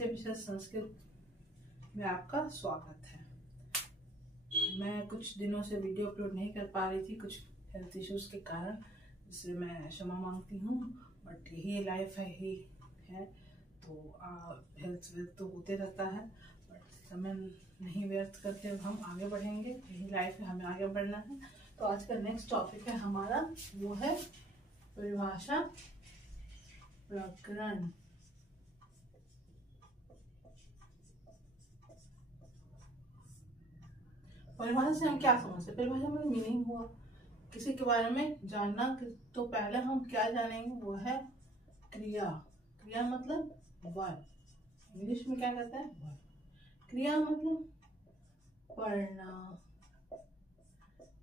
नमस्ते विशेष संस्कृत में आपका स्वागत है। मैं कुछ दिनों से वीडियो अपलोड नहीं कर पा रही थी, कुछ हेल्थ इश्यूज के कारण, जिससे मैं क्षमा मांगती हूँ। बट यही लाइफ है, ही है तो हेल्थ व्यर्थ तो होते रहता है, बट समय नहीं व्यर्थ करके हम आगे बढ़ेंगे। यही लाइफ है, हमें आगे बढ़ना है। तो आज का नेक्स्ट टॉपिक है हमारा, वो है परिभाषा प्रकरण। परिभाषा से हम क्या समझते हैं? परिभाषा में मीनिंग हुआ किसी के बारे में जानना, तो पहले हम क्या जानेंगे, वो है क्रिया। क्रिया मतलब वर्क, इंग्लिश में क्या कहते हैं, वर्क। क्रिया मतलब पढ़ना,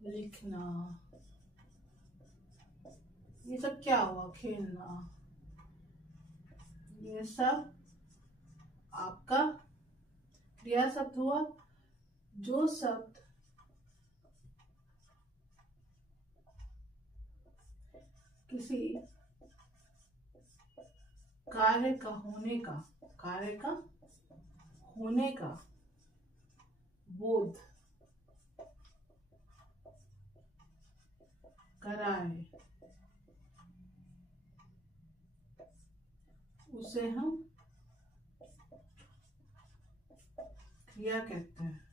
लिखना, ये सब क्या हुआ, खेलना, ये सब आपका क्रिया शब्द हुआ। जो शब्द किसी कार्य का होने का बोध कराए, उसे हम क्रिया कहते हैं।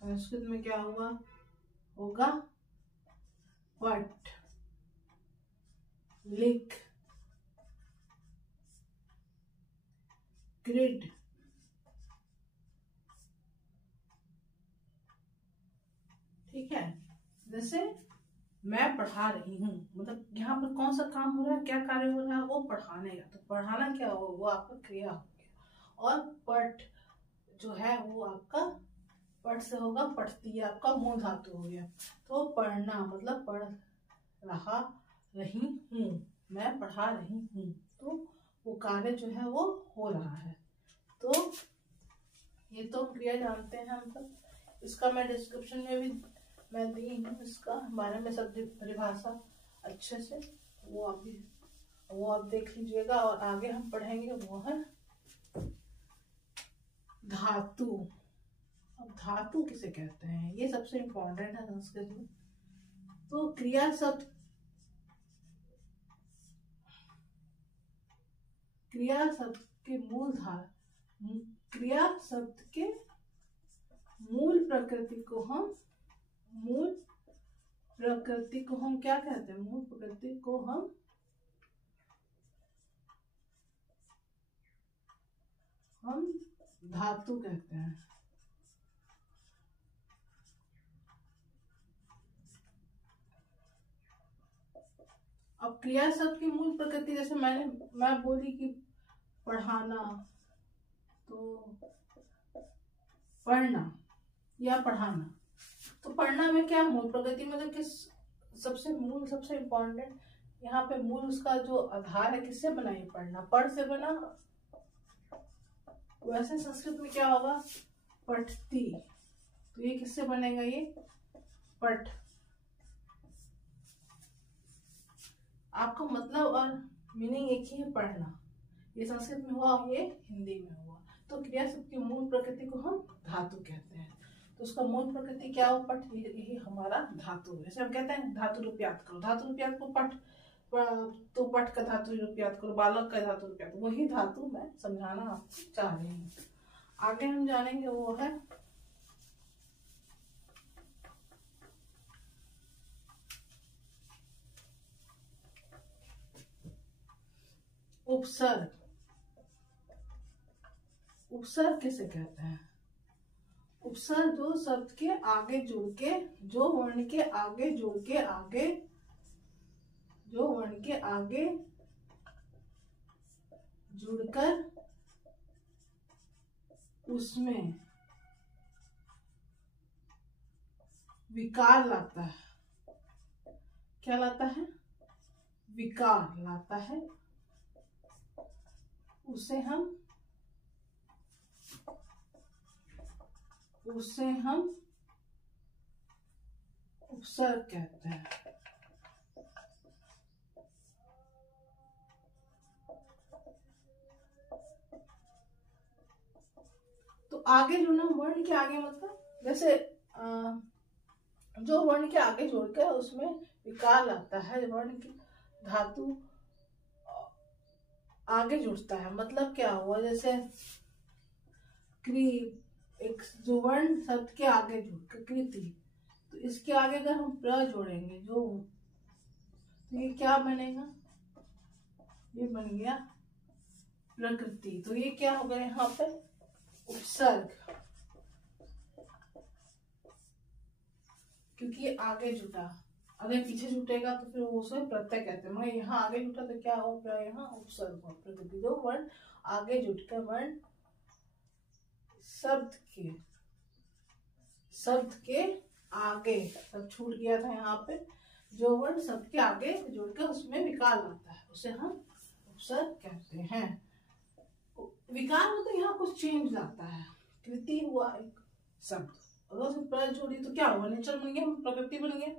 संस्कृत में क्या होगा, पढ़, लिख, ग्रिड, ठीक है। जैसे मैं पढ़ा रही हूँ, मतलब यहाँ पर कौन सा काम हो रहा है, क्या कार्य हो रहा है, वो पढ़ाने का। तो पढ़ाना क्या हो, वो आपका क्रिया हो गया। और पठ जो है वो आपका पठ से होगा, पढ़ती, आपका मूल धातु हो गया। तो पढ़ना मतलब पढ़ रही हूँ, मैं पढ़ा रही हूँ, तो वो कार्य जो है वो हो रहा है। तो ये तो क्रिया जानते हैं हम सब। इसका मैं डिस्क्रिप्शन में भी मैं दी हूँ, इसका बारे में सब परिभाषा अच्छे से, वो आप देख लीजिएगा। और आगे हम पढ़ेंगे वो है धातु। अब धातु किसे कहते हैं, ये सबसे इम्पोर्टेंट है संस्कृत में। तो क्रिया शब्द के मूल प्रकृति को हम क्या कहते हैं, मूल प्रकृति को हम धातु कहते हैं। अब क्रिया शब्द की मूल प्रकृति, जैसे मैं बोली कि पढ़ाना, तो पढ़ना या पढ़ाना, तो पढ़ना में क्या मूल प्रकृति, मतलब किस सबसे इम्पोर्टेंट यहाँ पे मूल, उसका जो आधार है किससे बना, ये पढ़ना, पढ़ से बना। वैसे संस्कृत में क्या होगा, पठती, तो ये किससे बनेगा, ये पठ। आपका मतलब और मीनिंग एक ही है, पढ़ना। ये संस्कृत में हुआ, ये हिंदी में हुआ। तो क्रिया शब्द की मूल प्रकृति को हम धातु कहते हैं। तो उसका मूल प्रकृति क्या हो, पठ, यही हमारा धातु है। जैसे हम कहते हैं धातु रूप याद करो, धातु रूप याद को पठ, तो पठ का धातु रूप याद करो, बालक का धातु रूप याद करो, वही धातु मैं समझाना आपको चाह रही हूँ। आगे हम जानेंगे वो है उपसर्ग। उपसर्ग किसे कहते हैं, उपसर्ग जो शब्द के आगे जुड़ के, जो वर्ण के आगे जुड़ के, जो वर्ण के आगे जुड़कर उसमें विकार लाता है। क्या लाता है, विकार लाता है, उसे हम उपसर्ग कहते हैं। तो आगे जुड़ना, वर्ण के आगे मतलब जैसे जो वर्ण के आगे जोड़कर उसमें विकार आता है, वर्ण की धातु आगे जुड़ता है, मतलब क्या हुआ, जैसे क्री, एक जो वर्ण शब्द के आगे जुड़ कृति, तो इसके आगे अगर हम प्र जोड़ेंगे जो, तो ये क्या बनेगा, ये बन गया प्रकृति। तो ये क्या हो गया यहाँ पे उपसर्ग, क्योंकि ये आगे जुटा। अगर पीछे जुटेगा तो फिर वो उसे प्रत्यय कहते हैं, मगर यहाँ आगे जुटा तो क्या हो, यहाँ उपसर्ग हो। प्रकृति दो वर्ण आगे जुटकर वर्ण शब्द के आगे, सब छूट गया था यहाँ पे, जो वर्ण शब्द के आगे जुड़कर उसमें विकार आता है उसे हम उपसर्ग कहते हैं। विकार मतलब यहाँ कुछ चेंज लाता है। कृति हुआ एक शब्द, अगर उसमें प्र जोड़ी तो क्या हुआ, नेचर बन गया, प्रकृति बन गया,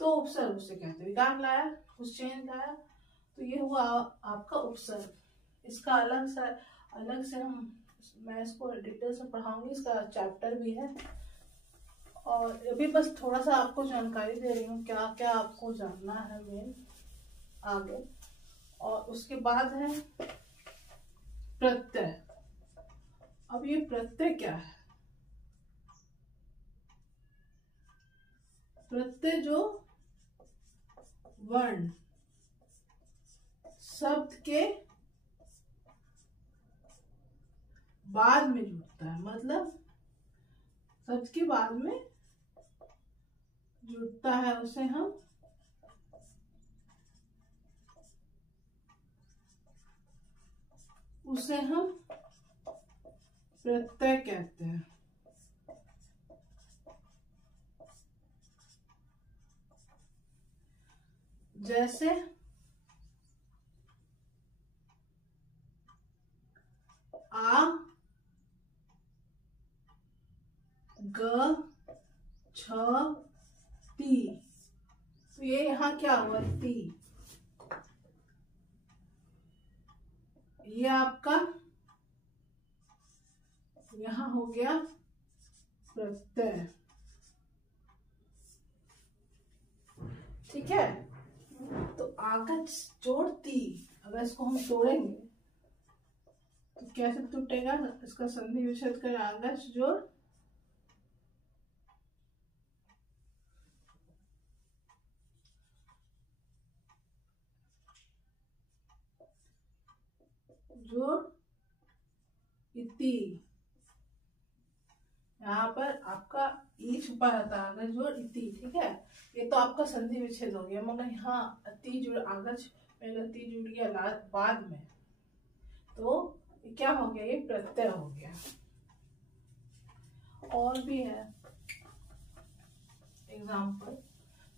तो उपसर्ग उसे कहते हैं। विकार लाया, कुछ चेंज लाया, तो ये हुआ आपका उपसर्ग। इसका अलग से मैं इसको डिटेल से पढ़ाऊंगी, इसका चैप्टर भी है। और अभी बस थोड़ा सा आपको जानकारी दे रही हूँ क्या क्या आपको जानना है मेन आगे। और उसके बाद है प्रत्यय। अब ये प्रत्यय क्या है, प्रत्यय जो वर्ण शब्द के बाद में जुड़ता है, मतलब शब्द के बाद में जुड़ता है, उसे हम प्रत्यय कहते हैं। जैसे आ, ग, छ, ती, तो ये यहाँ क्या हुआ, ती, ये आपका यहाँ हो गया प्रत्यय। ठीक है, तो आगच जोड़ ती, अगर इसको हम तोड़ेंगे तो कैसे टूटेगा, इसका संधि विच्छेद कर आगच जोड़ जोड़ इति, यहाँ पर आपका ई छुपा रहता है, आगच जोड़ इति। ठीक है, ये तो आपका संधि विच्छेद हो गया, मगर यहाँ अति जुड़ आगच में अति जुड़ गया बाद में, तो क्या हो गया, ये प्रत्यय हो गया। और भी है एग्जाम्पल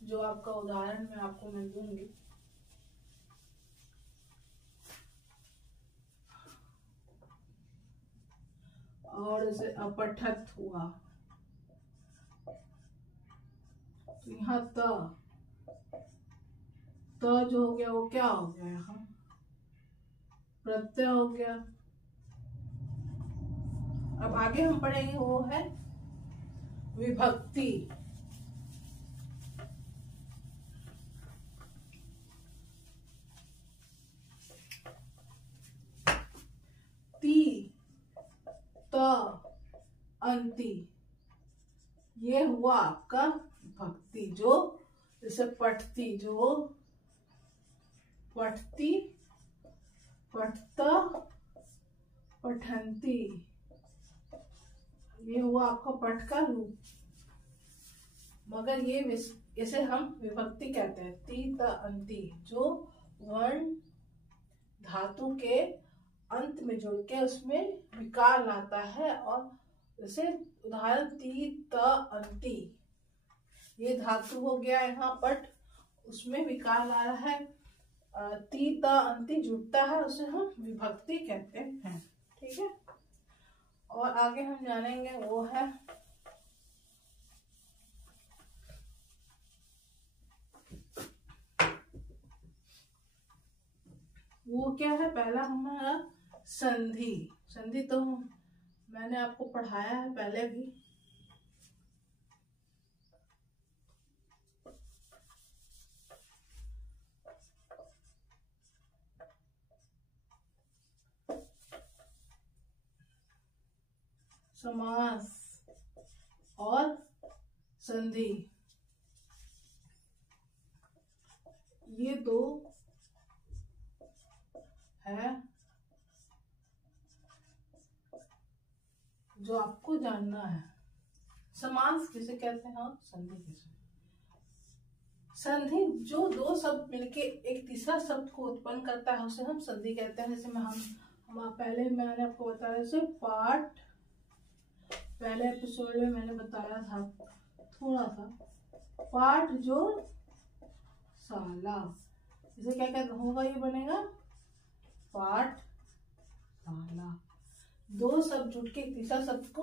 जो आपका उदाहरण में आपको मैं दूंगी। और जैसे अपठत हुआ, तो यहाँ त जो हो गया वो क्या हो गया, यहाँ प्रत्यय हो गया। अब आगे हम पढ़ेंगे वो है विभक्ति। ती, त, अंति, ये हुआ आपका विभक्ति। जो जैसे पठती, जो पठती, पठता, पठंती, ये हुआ आपका पठ का रूप, मगर ये इसे हम विभक्ति कहते हैं। ती, त, अंति, जो वर्ण धातु के अंत में जोड़ के उसमें विकार लाता है। और जैसे उदाहरण ती, त, अंति, ये धातु हो गया यहाँ पट, उसमें विकार ला रहा है, ती, त, अंति जुड़ता है, उसे हम विभक्ति कहते हैं। ठीक है, और आगे हम जानेंगे वो है वो क्या है, पहला हमारा संधि। संधि तो मैंने आपको पढ़ाया है पहले भी। समास और संधि, ये दो है जो आपको जानना है। समास किसे कहते हैं और संधि किसे? संधि जो दो शब्द मिलके एक तीसरा शब्द को उत्पन्न करता है उसे हम संधि कहते हैं। जैसे हम पहले मैंने आपको बताया, जैसे पाठ, पहले एपिसोड में मैंने बताया था थोड़ा सा, पाठ जोड़ शाला, इसे क्या कहते होगा, ये बनेगा पाठ शाला। दो शब्द जुट के तीसरा शब्द को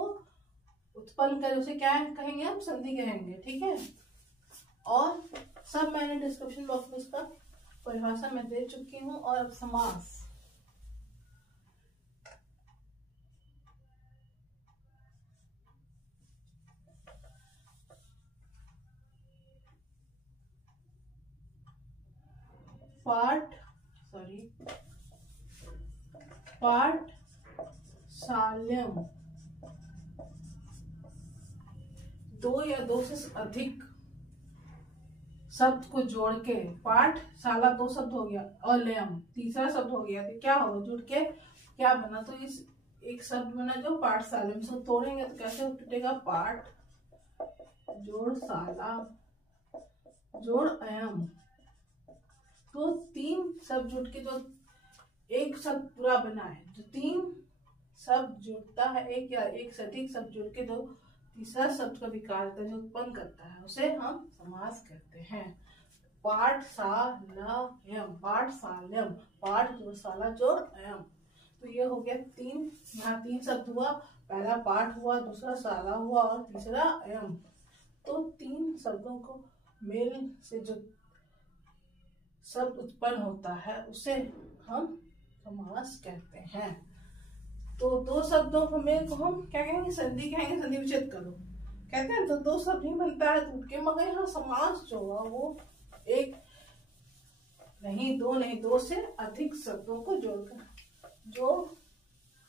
उत्पन्न करे उसे क्या कहेंगे, हम संधि कहेंगे। ठीक है, और सब मैंने डिस्क्रिप्शन बॉक्स में इसका परिभाषा मैं दे चुकी हूँ। और अब समास, पाठशाल्यम, दो या दो से अधिक शब्द को जोड़ के, पाठशाला दो शब्द हो गया और लयम तीसरा शब्द हो गया, तो क्या होगा, जुड़ के क्या बना, तो इस एक शब्द बना जो पाठशाला से तोड़ेंगे तो कैसे टूटेगा, पाठ जोड़ शाला जोड़ अयम। तो तीन शब्द जुट के जो एक शब्द पूरा बना है, जो तीन शब्द जुड़ता है, एक या एक से अधिक शब्द जुड़ के जो तीसरा शब्द का विकार जो उत्पन्न करता है उसे हम समास कहते हैं। पाठशालयम, पाठशाल्यम, पाठ जोड़ शाला जोड़ अयम। तो ये हो गया तीन, यहाँ तीन शब्द हुआ, पहला पाठ हुआ, दूसरा शाला हुआ और तीसरा अयम। तो तीन शब्दों को मेल से जो शब्द उत्पन्न होता है उसे हम समास कहते हैं। तो दो शब्दों को मेल को हम क्या कहेंगे, संधि कहेंगे। संधि विच्छेद करो कहते हैं, तो दो शब्द ही बनता है टूट के, मगर यहाँ समास जो है वो एक नहीं, दो नहीं, दो से अधिक शब्दों को जोड़कर जो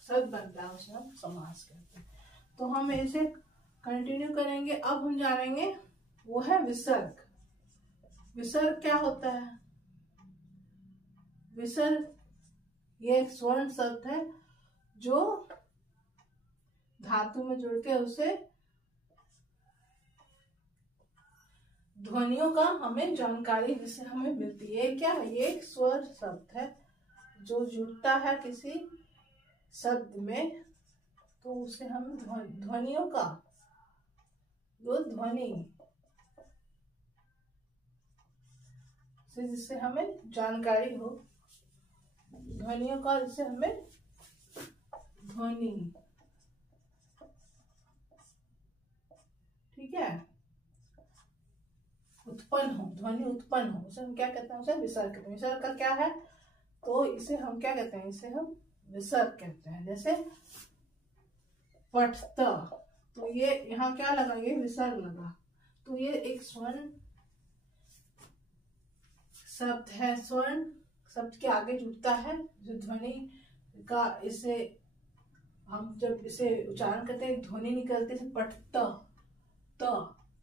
शब्द बनता है उसे हम समास कहते हैं। तो हम इसे कंटिन्यू करेंगे। अब हम जानेंगे वो है विसर्ग। विसर्ग क्या होता है? विसर्ग ये एक स्वर्ण शब्द है जो धातु में जुड़ के उसे ध्वनियों का हमें जानकारी जिससे हमें मिलती है। क्या है? ये एक स्वर शब्द है जो जुड़ता है किसी शब्द में, तो उसे हम ध्वनियों का, जो ध्वनि से जिससे हमें जानकारी हो, ध्वनियों का जिससे हमें ध्वनि, ठीक है, उत्पन्न हो, ध्वनि उत्पन्न हो, उसे हम क्या कहते हैं? उसे विसर्ग कहते हैं। विसर्ग का क्या है? तो इसे हम क्या कहते हैं? इसे हम विसर्ग कहते हैं। जैसे पठत, तो ये यहाँ क्या लगा? ये विसर्ग लगा। तो ये एक स्वर्ण शब्द है, स्वर्ण शब्द के आगे जुड़ता है जो ध्वनि का, इसे हम जब इसे उच्चारण करते हैं ध्वनि निकलते हैं, पठत तो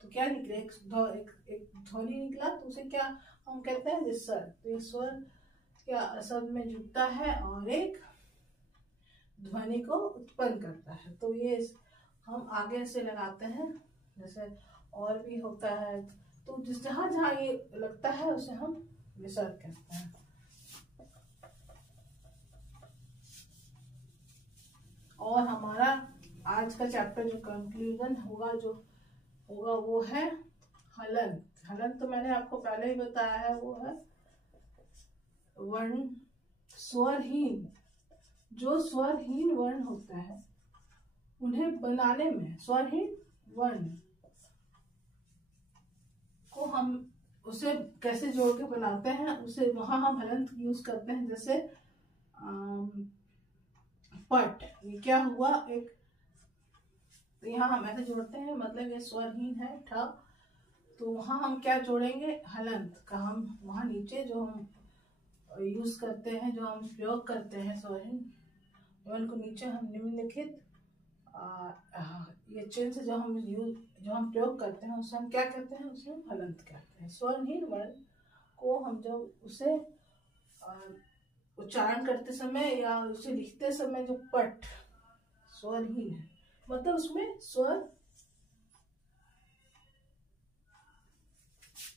क्या निकले? एक ध्वनि निकला, तो उसे क्या हम कहते हैं? विसर्ग। तो स्वर क्या शब्द में जुड़ता है और एक ध्वनि को उत्पन्न करता है। तो ये हम आगे से लगाते हैं, जैसे और भी होता है, तो जहां जहां ये लगता है उसे हम विसर्ग कहते हैं। और हमारा आज का चैप्टर जो कंक्लूजन होगा वो है हलंत। हलंत तो मैंने आपको पहले ही बताया है, वो है वर्ण स्वरहीन, जो स्वरहीन वर्ण होता है उन्हें बनाने में, स्वरहीन वर्ण को हम उसे कैसे जोड़ के बनाते हैं, उसे वहां हम हलंत यूज करते हैं। जैसे पट, ये क्या हुआ, एक यहाँ हम ऐसे जोड़ते हैं, मतलब ये स्वरहीन है ठ, तो वहाँ हम क्या जोड़ेंगे, हलंत का। हम वहाँ नीचे जो हम यूज करते हैं, जो हम प्रयोग करते हैं स्वरहीन, उनको नीचे हम निम्नलिखित ये चिन्ह से जो हम प्रयोग करते हैं, उसे हम क्या कहते हैं, उसे हम हलंत कहते हैं। स्वरहीन वर्ण को हम जब उसे उच्चारण करते समय या उसे लिखते समय, जो पट स्वरहीन है, मतलब उसमें स्वर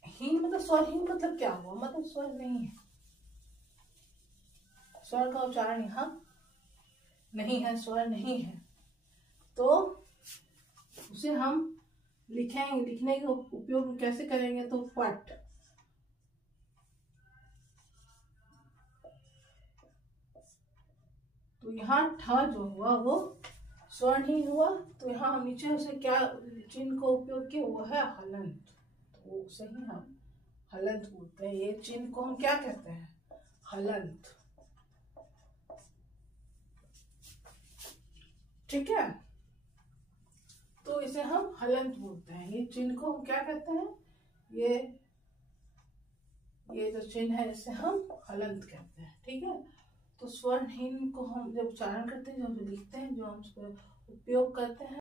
हीन, मतलब स्वरहीन मतलब क्या हुआ, मतलब स्वर नहीं है, स्वर का उच्चारण यहाँ नहीं है, स्वर नहीं है, तो उसे हम लिखेंगे, लिखने के उपयोग कैसे करेंगे, तो पट। तो यहाँ ठ जो हुआ वो स्वर्णहीन हुआ, तो यहाँ हम नीचे उसे क्या चिन्ह को उपयोग किया, वो है हलंत, तो उसे ही हम हलंत बोलते हैं। ये चिन्ह को हम क्या कहते हैं, हलंत। ठीक है, तो इसे हम हलंत बोलते हैं। ये चिन्ह को हम क्या कहते हैं, ये जो चिन्ह है इसे हम हलंत कहते हैं। ठीक है, तो स्वर्णहीन को हम जब उच्चारण करते हैं, जब लिखते हैं, जो हम उसको उपयोग करते हैं,